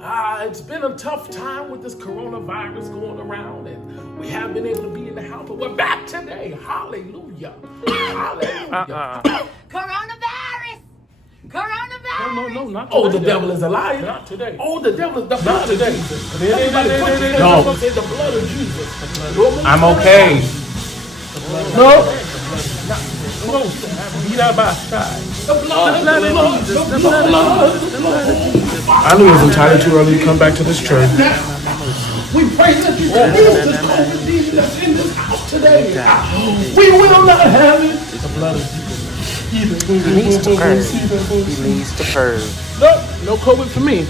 It's been a tough time with this coronavirus going around, and we haven't been able to be in the house, but we're back today. Hallelujah. Hallelujah. Coronavirus! Coronavirus! No, not today. Oh, the devil is a liar. Not today. Oh, the devil is the blood of today. Jesus. Everybody put your hands No. up and say the blood of Jesus. I'm okay. No. No. Beat out by side. The blood of Jesus. The blood of Jesus. I knew it was entirely too early to come back to this church. We pray that you release this COVID demon that's in this house today. We will not have it. The blood of Jesus. He needs to purge. He needs to purge. No COVID for me.